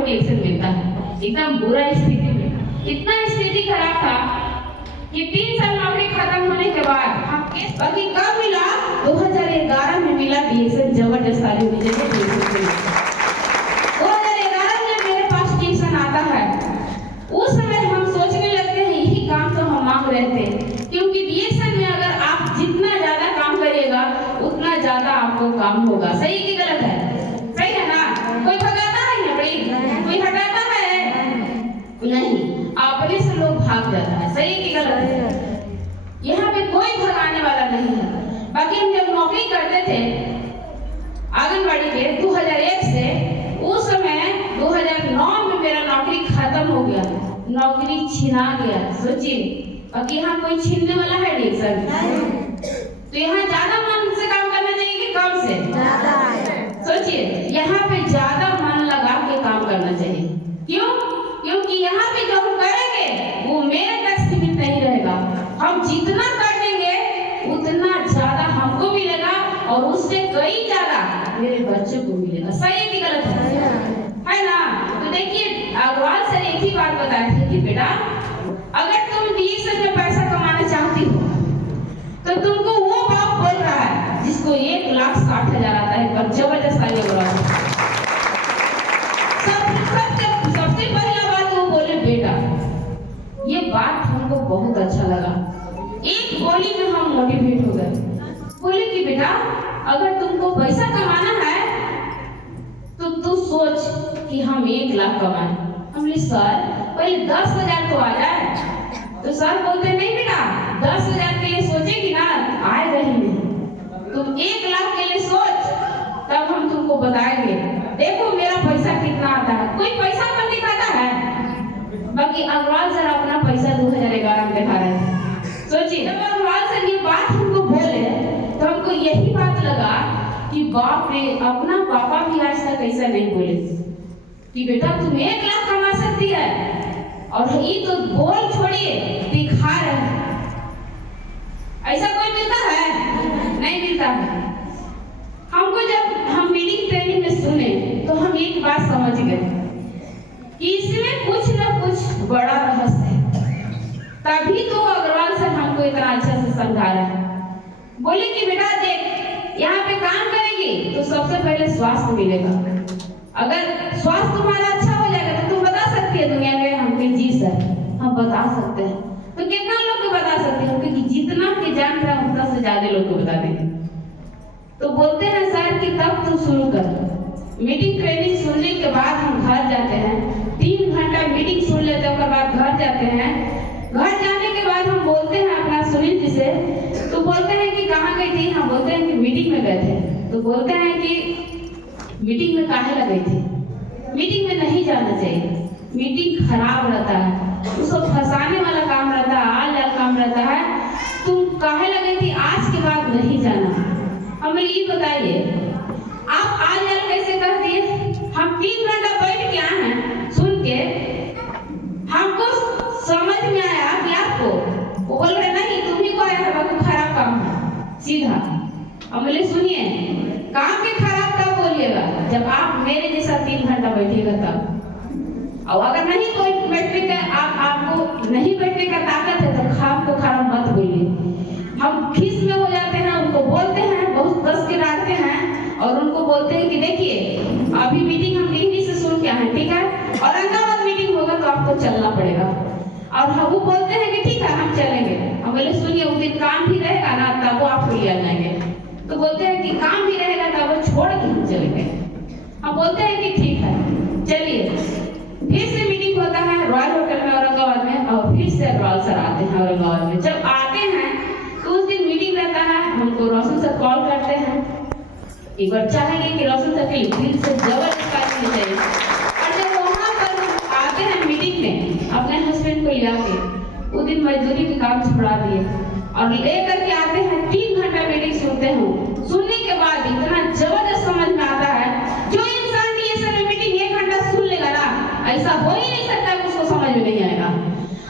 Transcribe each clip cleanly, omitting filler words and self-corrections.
हमको डिएक्शन मिलता है, एकदम बुरा स्थिति में। इतना स्थिति खराब था कि 3 साल नौकरी खत्म होने के बाद हम केस बाकी कब मिला, 2011 में मिला डिएक्शन। जबरदस्त ताली होनी चाहिए डिएक्शन के लिए। 2011 में मेरे पास डिएक्शन आता है। उस समय हम सोचने लगते हैं यही काम तो हम मांग रहे थे, क्योंकि डिएक्शन में अगर आप जितना ज्यादा काम करिएगा उतना ज्यादा आपको काम होगा। सही कि गलत है? सही है ना? कोई भगाता है ना भाई? कोई हटाता है? नहीं, अपने से लोग भाग जाता है। सही कि गलत है? यहाँ पे कोई भगाने वाला नहीं है। बाकी हम जब नौकरी करते थे आंगनबाड़ी के 2001 से, उस समय 2009 में मेरा नौकरी खत्म हो गया, नौकरी छिना गया। सोचिए, बाकी यहाँ कोई छीनने वाला है डिएक्शन? तो यहाँ ज्यादा मन से काम करना चाहिए कि कम से? सोचिए, यहाँ पे ज्यादा मन लगा के काम करना चाहिए। क्यों? क्योंकि यहाँ पे जो हम करेंगे वो मेरे तक सीमित नहीं रहेगा। हम जितना कर देंगे उतना ज्यादा हमको मिलेगा और उससे कई ज्यादा मेरे बच्चों को मिलेगा। सही है कि गलत है ना? तो देखिए, अग्रवाल सर एक ही बात बताए थे कि बेटा, अगर तुम डिएक्शन में पैसा कमाना चाहती हो तो तुमको वो बाप बोल रहा है जिसको 1,60,000 आता है, पर जबरदस्त ताली बजाओ। सबसे पहला बात वो बोले बेटा, ये बात हमको बहुत अच्छा लगा। एक बोली में हम मोटिवेट हो गए। बोले कि बेटा, अगर तुमको पैसा कमाना है तो तू सोच कि हम 1 लाख कमाएं। हमने सर पहले 10,000 तो आ जाए। तो सर बोलते नहीं बेटा, 10,000 के लिए सोचेगी ना, आएगा ही नहीं। तुम 1 लाख के लिए सोच, तब हम तुमको बताएंगे देखो मेरा पैसा कितना आता है। कोई पैसा कम दिखाता है? बाकी अग्रवाल सर अपना पैसा 2011 में दिखा रहे थे। सोचिए, जब अग्रवाल सर ये बात हमको बोले तो हमको यही बात लगा कि बाप रे, अपना पापा भी आज तक ऐसा नहीं बोले कि बेटा तुम 1 लाख कमा सकती है, और ये तो बोल छोड़िए दिखा रहे हैं। ऐसा कोई मिलता है? नहीं मिलता है। हमको जब हम मीटिंग ट्रेनिंग में सुने तो हम एक बात समझ गए कि इसमें कुछ ना कुछ बड़ा रहस्य है। तभी तो अग्रवाल सर हमको इतना अच्छा से समझा रहे हैं। बोले कि बेटा देख, यहाँ पे काम करेंगे तो सबसे पहले स्वास्थ्य मिलेगा। अगर स्वास्थ्य तुम्हारा अच्छा हो जाएगा तो तुम बता सकती है दुनिया में हमके जी सर, हम बता सकते हैं। तो कितना लोग को बता सकते हैं? क्योंकि जितना के जान रहा है उतना से ज्यादा लोग को बता देंगे। तो बोलते हैं सर कि तब तुम शुरू कर। मीटिंग ट्रेनिंग सुनने के बाद हम घर जाते हैं, 3 घंटा मीटिंग सुन लेते हैं, उसके बाद घर जाते हैं। घर जाने के बाद हम बोलते हैं अपना सुनील जी से, तो बोलते हैं कि कहाँ गई थी? हम बोलते हैं कि मीटिंग में गए थे। तो बोलते हैं कि मीटिंग में काहे लगे थे? मीटिंग में नहीं जाना चाहिए, मीटिंग खराब रहता है, उसको फंसाने वाला काम रहता है, आल काम रहता है। तुम काहे लगे थी? आज के बाद नहीं जाना। हमें ये बताइए, आप आज कैसे कर दिए? हम 3 घंटा बैठ के आए हैं, सुन के हमको समझ में आया कि आपको, वो बोल रहे नहीं तुम ही को आया है, बाकी खराब काम है सीधा। अब बोले सुनिए, काम के खराब तब बोलिएगा जब आप मेरे जैसा 3 घंटा बैठिएगा तब। और अगर नहीं कोई बैठने का आपको नहीं बैठने का ताकत है तो काम को खराब मत बोलिए। हम खीस में हो जाते हैं, उनको बोलते हैं, बहुत कस के डांटते हैं और उनको बोलते हैं कि देखिए अभी मीटिंग हम टिहरी से सुन के आए हैं, ठीक है, औरंगाबाद मीटिंग होगा तो आपको चलना पड़ेगा। और हम वो बोलते हैं कि ठीक है हम चलेंगे। हम बोले सुनिए, उस दिन काम भी रहेगा ना, तब वो आपको ले जाएंगे। तो बोलते हैं कि काम भी रहेगा तब वो छोड़ के हम चलेंगे। हम बोलते हैं कि ठीक है चलिए। फिर से मीटिंग होता है रॉयल होटल में औरंगाबाद में, और फिर से अग्रवाल सर आते हैं औरंगाबाद में। जब आते हैं तो उस दिन मीटिंग रहता है, हमको रोशन सर कॉल करते हैं। एक बार चाहेंगे कि रोशन सर के दिल से जबरदस्त ताली मिल जाए। और जब वहाँ पर आते हैं मीटिंग में अपने हस्बैंड को ले आके, उस दिन मजदूरी के काम छुड़ा दिए और लेकर के आते हैं। 3 घंटा मीटिंग सुनते हैं। सुनने के बाद इतना जबरदस्त समझ में आता है, जो इंसान की ये सारी मीटिंग 1 घंटा सुन लेगा ना, ऐसा हो ही नहीं सकता कि उसको समझ में नहीं आएगा।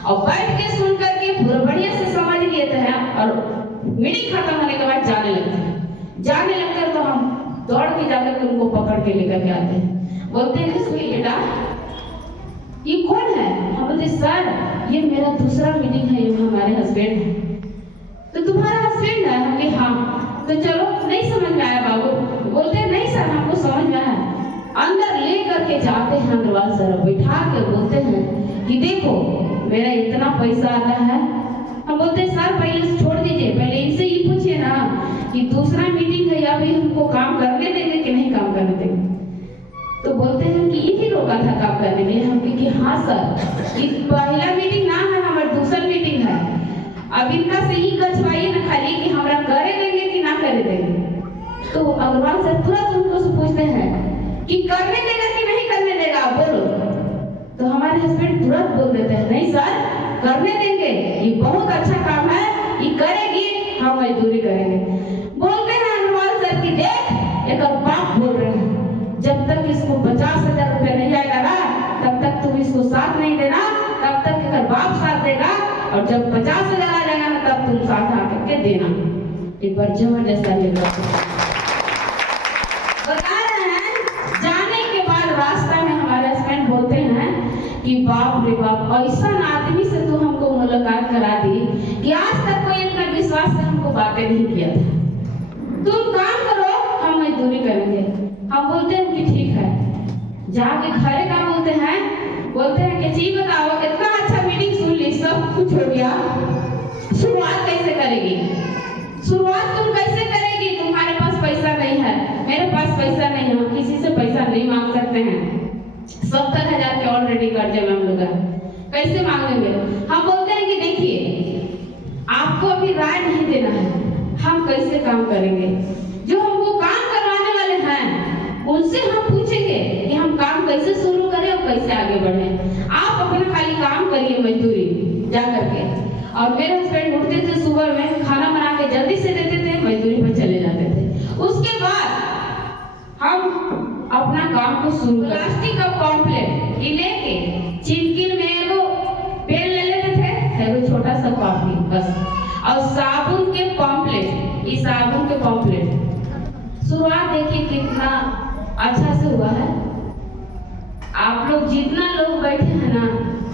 और बैठ के सुन करके पूरा बढ़िया से समझ लेते हैं और मीटिंग खत्म होने के बाद जाने लगते हैं। जाने लगकर तो हम दौड़ के जाकर के उनको पकड़ के लेकर के आते हैं। बोलते हैं कि सुनिए बेटा, बोलते सर ये मेरा दूसरा मीटिंग है, ये हमारे हस्बैंड है। तो तुम्हारा हस्बैंड है? हम कहे हाँ। तो चलो, नहीं समझ में आया बाबू? बोलते नहीं सर हमको समझ में आया। अंदर ले करके जाते हैं अग्रवाल सर, बिठा के बोलते हैं कि देखो मेरा इतना पैसा आता है। हम बोलते सर पहले छोड़ दीजिए, पहले इनसे ही पूछिए ना कि दूसरा मीटिंग है अभी हमको काम करने देंगे कि नहीं काम करने देंगे। तो बोलते हैं कि यही रोका था काम करने के लिए। हम कहे कि हाँ सर ये पहला मीटिंग ना है, हमारा दूसरा मीटिंग है। अब इनका से ही कछवाइए ना खाली कि हमरा करे देंगे कि ना करे देंगे। तो अग्रवाल सर तुरंत उनको से पूछते हैं कि करने देगा कि नहीं करने देगा, बोलो। तो हमारे हस्बैंड तुरंत बोल देते हैं नहीं सर करने देंगे, ये बहुत अच्छा काम है, ये करेगी, हम मजदूरी करेंगे। बोलते हैं अग्रवाल सर की देख एक बाप बोल रहे हैं जब तक इसको 50,000 रुपये नहीं आएगा ना तब तक तुम इसको साथ नहीं देना, तब तक इसका बाप साथ देगा, और जब 50,000 आ जाएगा ना तब तुम साथ आकर के देना। एक बार जबरदस्त बता रहे हैं। जाने के बाद रास्ता में हमारे हस्बैंड बोलते हैं कि बाप रे बाप ऐसा आदमी से तू हमको मुलाकात करा दी कि आज तक कोई इतना विश्वास से हमको बातें नहीं किया था। तुम काम करो हम मजदूरी करेंगे। हम बोलते हैं कि ठीक है। जाके घरे का बोलते हैं कि जी बताओ इतना अच्छा मीटिंग सुन ली, सब कुछ हो गया, शुरुआत कैसे करेगी? शुरुआत तुम कैसे करेगी? तुम्हारे पास पैसा नहीं है, मेरे पास पैसा नहीं है, हम किसी से पैसा नहीं मांग सकते हैं। 70,000 के ऑलरेडी कर्जे में हम लोग हैं, कैसे मांगेंगे? हम बोलते हैं कि देखिए आपको अभी राय नहीं देना है, हम कैसे काम करेंगे। जो हमको काम करवाने वाले हैं उनसे हम पूछेंगे कि हम काम कैसे शुरू करें और कैसे आगे बढ़े। आप अपना खाली काम करिए मजदूरी जा करके। और मेरे हस्बैंड उठते थे सुबह में, खाना बना के जल्दी से देते थे, मजदूरी पर चले जाते थे। उसके बाद हम अपना काम को शुरू कर प्लास्टिक का पॉम्पलेट लेके चिमकिल में एगो पेन ले लेते थे, एगो छोटा सा कॉपी बस, और साबुन के पॉम्पलेट, इस साबुन के पॉम्पलेट। शुरुआत देखिए कितना अच्छा से हुआ है। आप लोग जितना लोग बैठे हैं ना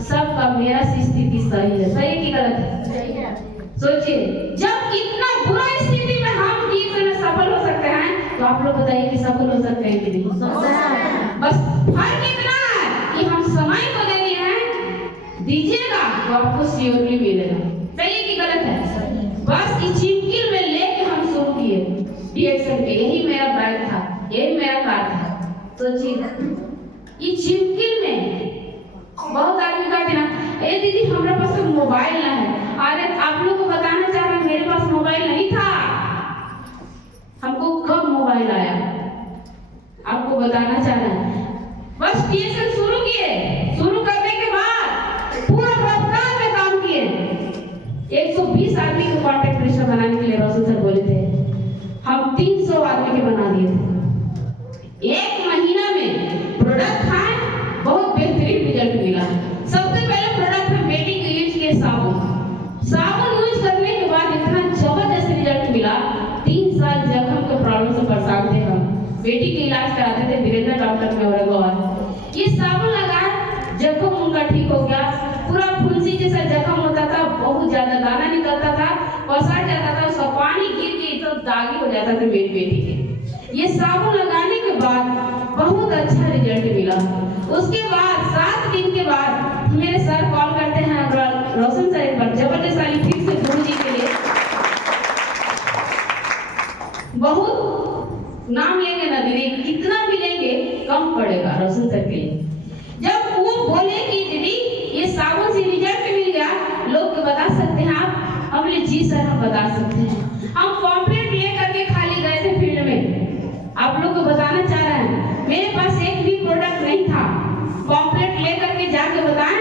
सबका मेरा स्थिति सही है, सही है कि गलत है? सही है। सोचिए जब इतना बुरा स्थिति में हम जीवन में सफल हो सकते हैं तो आप लोग बताइए कि सफल हो सकते हैं कि नहीं? बस फर्क इतना है कि हम समय को दे दिए हैं, दीजिएगा तो आपको श्योरली मिलेगा। सही है कि गलत है? बस इस चिमकिल में लेके हम शुरू किए डीएक्सएल के। यही मेरा बैग था, यही मेरा कार था। सोचिए ये चिमकिल में बहुत आदमी कहते ना ए दीदी हमारे पास तो मोबाइल ना है। अरे आप लोग को बताना चाह रहे हैं मेरे पास मोबाइल नहीं था। हमको कब मोबाइल आया आपको बताना चाह रहे हैं। बस टीएसएल शुरू किए, शुरू करने के बाद पूरा रफ्तार में काम किए। 120 आदमी को कॉन्टेक्ट रजिस्टर बनाने के लिए रोशन सर बोले थे, हम 300 आदमी के बना दिए थे। एक महीना में प्रोडक्ट था, बहुत बेहतरीन रिजल्ट मिला। सबसे पहले प्रोडक्ट में बेटी को यूज किए साबुन यूज करने के बाद इतना जबरदस्त रिजल्ट मिला। 3 साल जख्म के प्रॉब्लम से परेशान थे हम, बेटी के इलाज कराते थे वीरेंद्र डॉक्टर में औरंगाबाद। ये साबुन लगा जख्म उनका ठीक हो गया। पूरा फुंसी जैसा जख्म होता था, बहुत ज्यादा दाना निकलता था, पसर जाता था, उसका पानी गिर के तो दागी हो जाता था मेरी बेटी के। ये साबुन लगाने के बाद बहुत अच्छा रिजल्ट मिला। उसके बाद 7 दिन के बाद मेरे सर कॉल करते हैं रोशन सर एक बार जबरदस्त वाली फिर से गुरु जी के लिए बहुत नाम लेंगे ना दीदी, कितना भी लेंगे कम पड़ेगा रोशन सर के लिए। जब वो बोले कि दीदी ये साबुन से रिजल्ट मिल गया, लोग को बता सकते हैं आप? हमने जी सर हम बता सकते हैं। हम पॉम्पलेट लेकर के खाली गए थे फील्ड में, आप लोग को बताना चाह रहे हैं मेरे पास एक भी प्रोडक्ट नहीं था। पॉम्पलेट लेकर के जाके बताएं,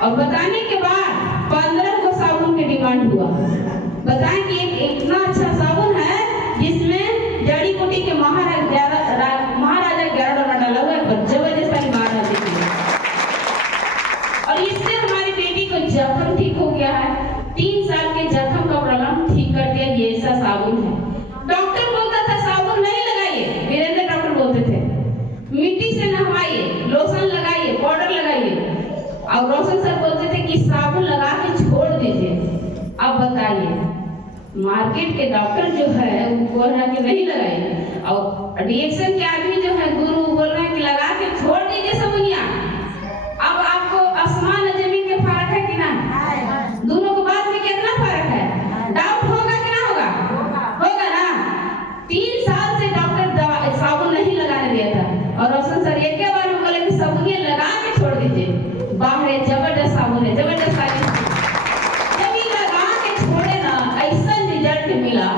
और बताने के बाद 15 को साबुन की डिमांड हुआ। बताएं कि एक इतना अच्छा साबुन है जिसमें जड़ी बूटी के महाराजा 11 डाला हुआ है, जबरदस्त वाली महाराजा की। और इससे हमारी बेटी को जख्म ठीक हो गया है। 3 साल के जख्म का प्रॉब्लम ठीक कर दिया। ये ऐसा साबुन है। डॉक्टर बोलता था साबुन नहीं लगाइए, वीरेंद्र डॉक्टर बोलते थे मिट्टी से नहवाइए, लोशन लगाइए, पाउडर लगाइए। और रोशन सर बोलते अब बताइए, मार्केट के डॉक्टर जो है वो बोल रहा है कि नहीं लगाइए, और रिएक्शन के आदमी जो है गुरु बोल रहे हैं कि लगा के छोड़ दीजिए सबुनिया। अब आपको आसमान और जमीन के फर्क है कि ना? दोनों के बाद में कितना फर्क है? डाउट होगा कि ना होगा? होगा ना। 3 साल से डॉक्टर साबुन नहीं लगाने दिया था, और रोशन सर एक बार में बोले कि साबुनिया लगा के छोड़ दीजिए। बाहर जबरदस्त साबुन है, जबरदस्त मिला,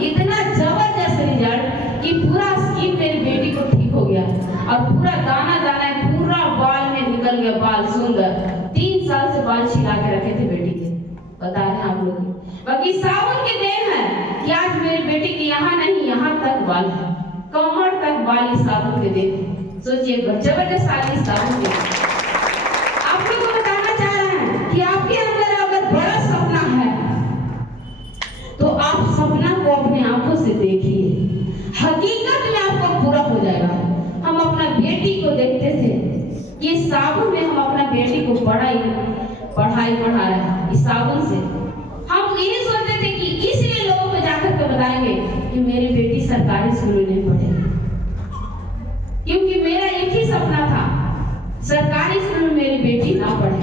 इतना जबरदस्त रिजल्ट कि पूरा स्किन मेरी बेटी को ठीक हो गया, और पूरा दाना दाना पूरा बाल में निकल गया, बाल सुंदर। 3 साल से बाल छिला के रखे थे बेटी के, बता रहे हैं आप लोग। बाकी साबुन की देन है कि आज मेरी बेटी के यहाँ नहीं यहाँ तक बाल है, कमर तक बाल इस साबुन के देन। सोचिए जबरदस्त साबुन के। आप लोग को बताना चाह रहे हैं कि आपके अंदर अगर बड़ा सपना है तो आप सपना को अपने आंखों से देखिए, हकीकत में आपका पूरा हो जाएगा। हम अपना बेटी को देखते थे, ये साबुन में हम अपना बेटी को पढ़ाई पढ़ा रहे हैं इस साबुन से। हम यही सोचते थे कि इसलिए लोगों को जाकर के बताएंगे कि मेरी बेटी सरकारी स्कूल में नहीं पढ़ेगी, क्योंकि मेरा एक ही सपना था, सरकारी स्कूल में मेरी बेटी ना पढ़े।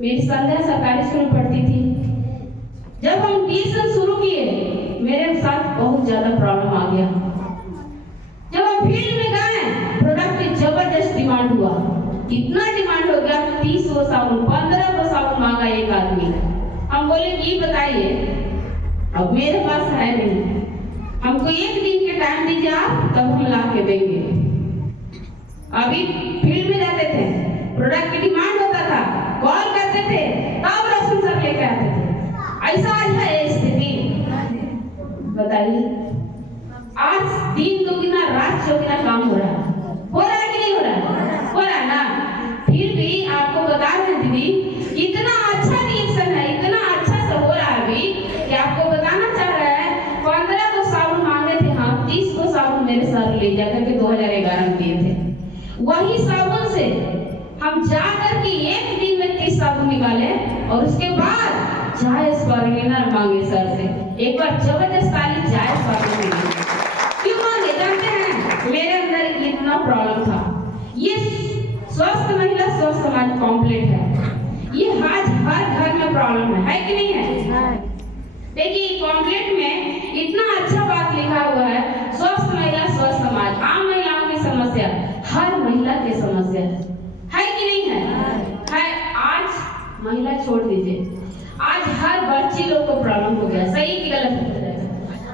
मेरी संध्या सरकारी स्कूल में पढ़ती थी। जब हम ट्यूशन शुरू किए, मेरे साथ बहुत ज्यादा प्रॉब्लम आ गया। जब हम फील्ड में गए, प्रोडक्ट की जबरदस्त डिमांड हुआ, इतना डिमांड हो गया 30 गो साबुन 15 गो साबुन मांगा एक आदमी। हम बोले कि बताइए, अब मेरे पास है नहीं, हमको 1 दिन के टाइम दीजिए आप, तब हम ला के देंगे। अभी फील्ड में जाते थे, प्रोडक्ट की डिमांड होता था, कॉल करते थे, तब रोशन सर लेके आते थे। ऐसा आज है स्थिति, बताइए। आज दिन दुगना रात चौगुना काम हो रहा है कि नहीं हो रहा? हो रहा है ना। फिर भी आपको बता रहे हैं दीदी, इतना अच्छा रिएक्शन है, इतना अच्छा से हो रहा है अभी कि आपको बताना चाह रहा है। 15 को साबुन मांगे थे हम, 30 को साबुन मेरे सर ले जाकर के 2011 में दिए थे। वही साबुन से हम जाकर के 1 दिन में 30 साबुन निकाले, और उसके बाद जायज फॉर्मुलर मांगे सर से। एक बार जबरदस्त ताली जायज फॉर्मुलर। क्यों मांगे जानते हैं? मेरे अंदर इतना प्रॉब्लम था। ये स्वस्थ महिला स्वस्थ समाज कॉम्प्लेट है, ये आज हर घर में प्रॉब्लम है कि नहीं है? देखिए कॉम्प्लेट में इतना अच्छा बात लिखा हुआ है, स्वस्थ महिला स्वस्थ समाज। आम महिलाओं की समस्या हर महिला की समस्या है कि नहीं है? है। आज महिला छोड़ दीजिए, आज हर बच्ची लोग को प्रॉब्लम हो गया, सही कि गलत?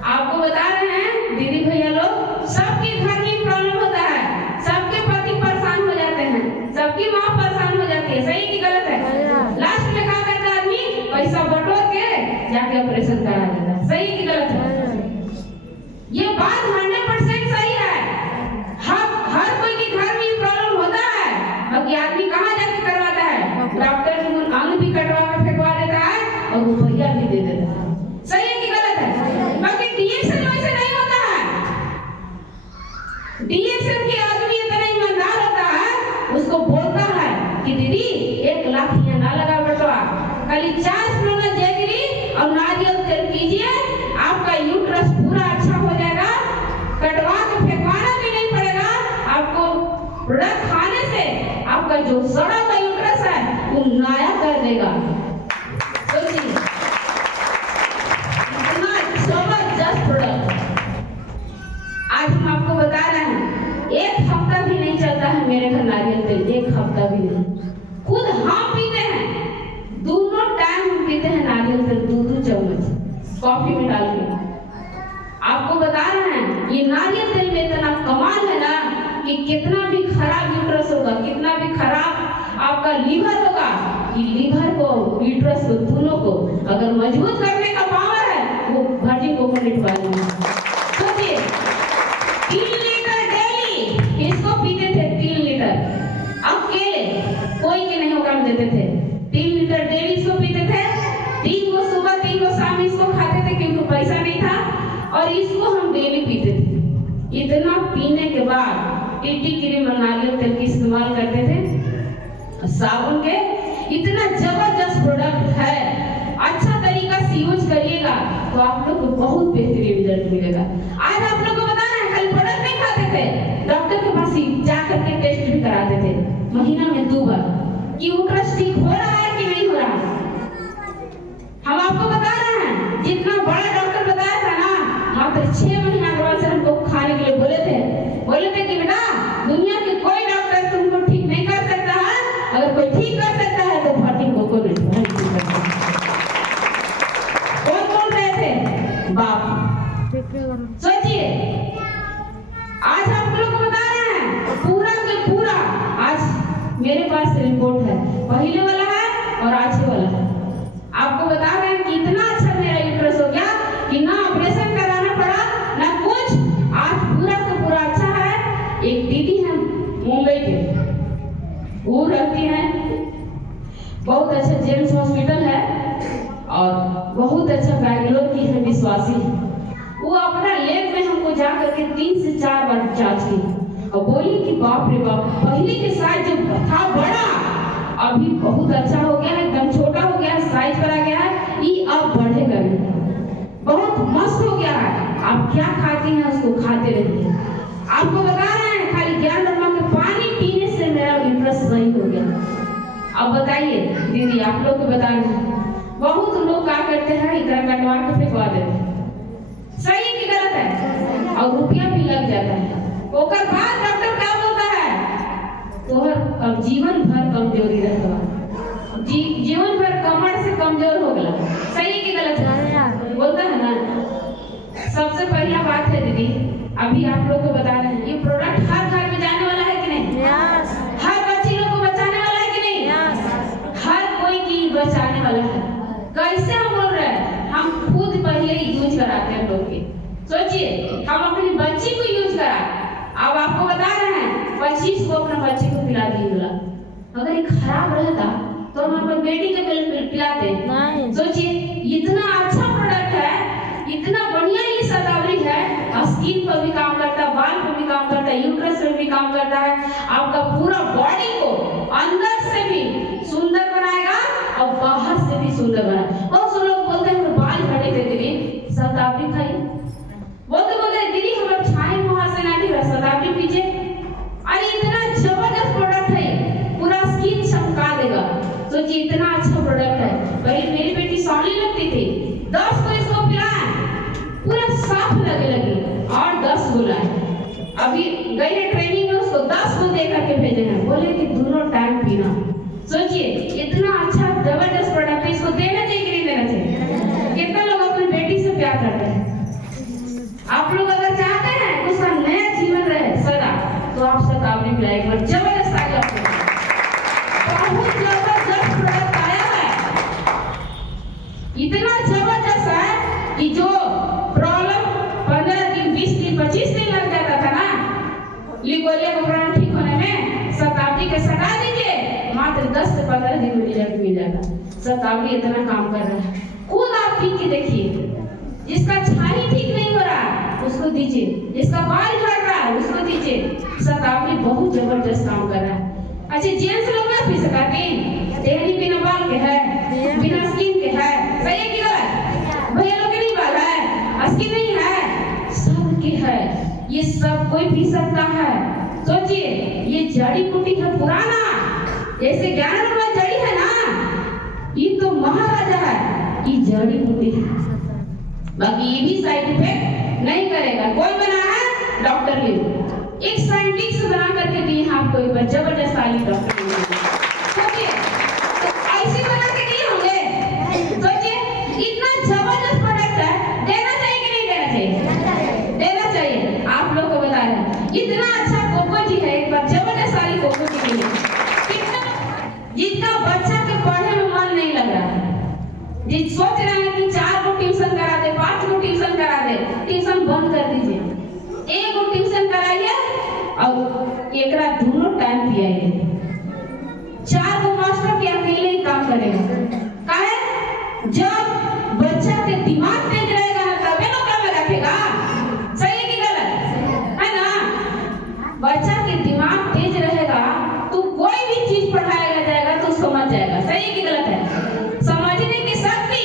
आपको बता रहे हैं दीदी भैया लोग, सबके घर में प्रॉब्लम होता है, सबके पति परेशान हो जाते हैं, सबकी माँ परेशान हो जाती है, सही कि गलत है? लास्ट में क्या करता है आदमी? पैसा बटोर के जाके ऑपरेशन करा देता है, सही कि गलत है? ये बात 100% सही है। हर कोई के घर में प्रॉब्लम होता है, बाकी आदमी कहाँ जाके करवाता है? डॉक्टर आलू भी कटवा के फेंकवा देता है और रुपया भी दे देता है, सही है कि गलत है? बाकी डीएक्शन वैसे नहीं होता है। डीएक्शन के आदमी इतना ईमानदार होता है, उसको बोलता है कि दीदी 1 लाख यहाँ ना लगा बटवा, खाली 4 फ्लोर जैगरी और नारियल तेल कीजिए, आपका यूट्रस पूरा अच्छा हो जाएगा, कटवा के फेंकवाना भी नहीं पड़ेगा आपको। प्रोडक्ट खाने से आपका जो सड़ा हुआ यूट्रस है वो नया कर देगा। सोचिए इतना जबरदस्त प्रोडक्ट। आज हम आपको बता रहे हैं, 1 हफ्ता भी नहीं चलता है मेरे घर नारियल तेल, 1 हफ्ता भी नहीं। खुद हम पीते हैं, दोनों टाइम हम पीते हैं नारियल तेल, 2-2 चम्मच कॉफी में डाल के। आपको बता रहे हैं ये नारियल तेल में इतना कमाल है ना कि कितना भी खराब यूट्रस होगा, कितना भी खराब आपका लीवर होगा, कि लीवर को यूट्रस को दोनों को अगर मजबूत करने का पावर है वो वर्जिन कोकोनट वाली है। सोचिए 3 लीटर डेली इसको पीते थे, 3 लीटर अकेले, कोई के नहीं होगा देते थे। 3 लीटर डेली इसको पीते थे, 3 को सुबह 3 को शाम इसको खाते थे, क्योंकि पैसा नहीं था, और इसको हम डेली पीते थे। इतना पीने के बाद टीटी क्रीम और नारियल तेल की इस्तेमाल करते थे, साबुन के। इतना जबरदस्त प्रोडक्ट है, अच्छा तरीका तो आप लोग को बहुत बेहतरीन रिजल्ट मिलेगा। आज आप लोग को बताना है, कल प्रोडक्ट नहीं खाते थे, डॉक्टर के पास ही जा करके टेस्ट भी कराते थे महीना में 2 बार कि यूट्रस ठीक हो रहा है कि नहीं हो रहा है। हम आपको बता रहे हैं, जितना बड़ा डॉक्टर बताया था ना, मात्र 6 महीना के बाद से हमको खाने के लिए बोले थे कि बेटा दुनिया के कोई डॉक्टर तुमको ठीक नहीं कर सकता है, अगर कोई ठीक कर सकता है तो भर्ती को कोई नहीं कर सकता। कौन बोल रहे थे? बाप। सोचिए, आज हम लोग को बता रहे हैं पूरा के पूरा। आज मेरे पास रिपोर्ट है, पहले वाला है और आज वाला है। आपको बता रहे हैं कि इतना अच्छा मेरा यूट्रस हो गया कि ना ऑपरेशन कराना पड़ा ना कुछ। आज पूरा का पूरा अच्छा है। एक दीदी है मुंबई के, वो रहती है, बहुत अच्छा जेम्स हॉस्पिटल है और बहुत अच्छा बैंगलोर की है, विश्वासी है। वो अपना लेब में हमको जा करके 3 से 4 बार जांच की और बोली कि बाप रे बाप, पहले के साइज जब था बड़ा, अभी बहुत अच्छा हो गया है, एकदम छोटा हो गया है, साइज बढ़ा गया है, ये अब बढ़ेगा नहीं, बहुत मस्त हो गया है। आप क्या खाती हैं उसको खाते रहिए। आपको बता रहे हैं खाली 11 के पानी पीने से मेरा यूट्रस सही हो गया। अब बताइए दीदी, आप लोग को बता रहे हैं, बहुत लोग क्या करते हैं, इधर कटवा के फेंकवा देते हैं, सही कि गलत है, और रुपया भी लग जाता है। ओकर बाद डॉक्टर क्या बोलता है, तोहर अब जीवन भर कमजोरी रहता, जीवन भर कमर से कमजोर हो गया, सही कि गलत है, बोलता है ना। सबसे पहला बात है दीदी, अभी आप लोग को बता रहे हैं, ये प्रोडक्ट हर घर में जाने वाला है कि नहीं? हर बच्ची लोग को बचाने वाला है कि नहीं? हर कोई की बचाने वाला है। कैसे हम बोल रहे हैं, हम खुद पहले यूज कराते हैं लोग के। सोचिए, हम अपनी बच्ची को यूज कराए, अब आपको बता रहे हैं 25 को अपना बच्चे को पिला दीजिएगा। अगर ये खराब रहता तो हम अपनी बेटी को पिलाते नहीं। सोचिए, इतना अच्छा प्रोडक्ट है, इतना बढ़िया ये शतावरी है, स्किन पर भी काम करता है, बाल पर भी काम करता है, यूट्रस पर भी काम करता है, आपका पूरा बॉडी को अंदर से भी सुंदर बनाएगा और बाहर से भी सुंदर बनाएगा। बहुत से लोग बोलते हैं बाल झड़े थे दीदी, शतावरी खाई, बोलते दीदी हमारे छाए वहां से ना दिखा, शतावरी पीछे। अरे इतना जबरदस्त प्रोडक्ट है, पूरा स्किन चमका देगा। सोचिए, इतना अच्छा प्रोडक्ट है। पहले मेरी बेटी सांवली लगती थी, 10 को इसको पिलाया, पूरा साफ लगे लगी, और 10 बुलाए। अभी गई है ट्रेनिंग में, उसको 10 को दे करके भेजे हैं, बोले कि दोनों टाइम पीना। सोचिए, इतना अच्छा जबरदस्त प्रोडक्ट है, इसको देना चाहिए कि नहीं देना चाहिए? कितना लोग अपनी बेटी से प्यार करते हैं? आप लोग अगर चाहते हैं उसका नया जीवन रहे सदा, तो आप शतावरी पिलाए, एक बार जबरदस्त आगे आपको बहुत जबरदस्त प्रोडक्ट आया है। इतना जबरदस्त है कि जो प्रॉब्लम 15 दिन 20 दिन 25 दिन लग जाता था ना लिकोलिया का प्रॉब्लम ठीक होने में, शतावरी के सटा दीजिए, मात्र 10 से 15 दिन में रिजल्ट मिल जाता। शतावरी इतना काम कर रहा है, खुद आप पी के देखिए। जिसका छाई ठीक नहीं हो रहा उसको दीजिए, जिसका बाल झड़ रहा है उसको दीजिए। शतावरी बहुत जबरदस्त काम कर रहा है। अच्छा, जेंट्स लोग ना पी सकते, तेरी बिना बाल के है, बिना स्किन के है, सही है कि गलत? भैया लोग के नहीं बाल है, स्किन नहीं है, सब के है, ये सब कोई पी सकता है। सोचिए, ये जड़ी बूटी है पुराना, जैसे 11 रुपए जड़ी है ना, ये तो महाराजा है, ये जड़ी बूटी है, बाकी ये भी साइड इफेक्ट नहीं करेगा। कौन बना है? डॉक्टर ने, एक साइंटिस्ट बना करके दिए हैं आपको, एक बार जबरदस्त वाली डॉक्टर ने। सोचिए, तो ऐसे बना के दिए होंगे। सोचिए, इतना जबरदस्त प्रोडक्ट है, देना चाहिए कि नहीं देना चाहिए? देना चाहिए। आप लोग को बता रहे हैं, इतना अच्छा कोको जी है, एक बार जबरदस्त वाली कोको जी के लिए जिनका बच्चा के पढ़ने में मन नहीं लग रहा है, जिन सोच रहे हैं कि 4 को ट्यूशन करा दे, 5 को ट्यूशन करा दे, ट्यूशन बंद कर दीजिए, 1 को ट्यूशन कराइए और एकरा दोनों टाइम पियाइए। 4 को मास्टर के अकेले ही काम करेगा। काहे? जब बच्चा के दिमाग तेज रहेगा ना, तभी लोग काम रखेगा, सही कि गलत है ना? बच्चा के दिमाग तेज रहेगा तो कोई भी चीज पढ़ाया जाएगा तो समझ जाएगा, सही कि गलत है? समझने की शक्ति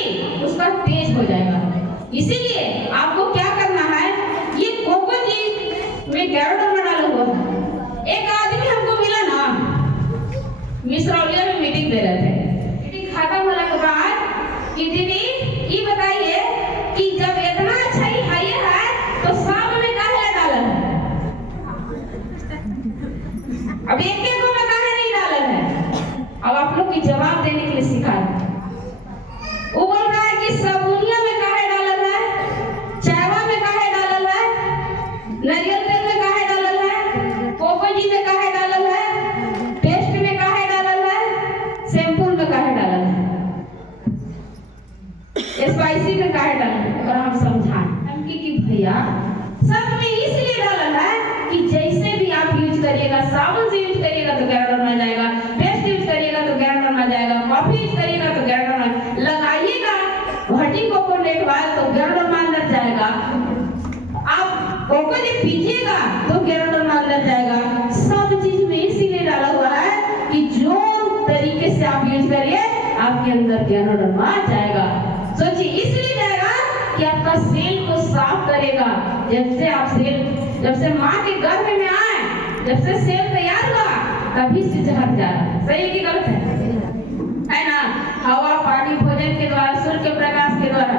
शैम्पूल में काहे डालल है, स्पाइसी में काहे डालल है, और हम समझाएं हमकी कि भैया सब में इसलिए डालल है कि जैसे भी आप यूज करिएगा, साबुन से यूज करिएगा तो गैरडर ना जाएगा, पेस्ट यूज करिएगा तो गैरडर ना जाएगा, कॉफी यूज करिएगा तो गैरडर ना लगाइएगा, घटी कोकोनट वाल तो गैरडर में अंदर जाएगा, आप कोको जब पीजिएगा तो गैरडर में अंदर जाएगा। सब चीज में इसीलिए डाला हुआ है कि जो तरीके से आप यूज करिए आपके अंदर गैरडर में जाएगा। सोचिए इसलिए जाएगा कि आपका सेल को साफ करेगा। जब से माँ के गर्भ में आए, जब से सेल तैयार हुआ तभी से जहर जा रहा है। सही कि गलत है ना? हवा, पानी, भोजन के द्वारा, सूर्य के प्रकाश के द्वारा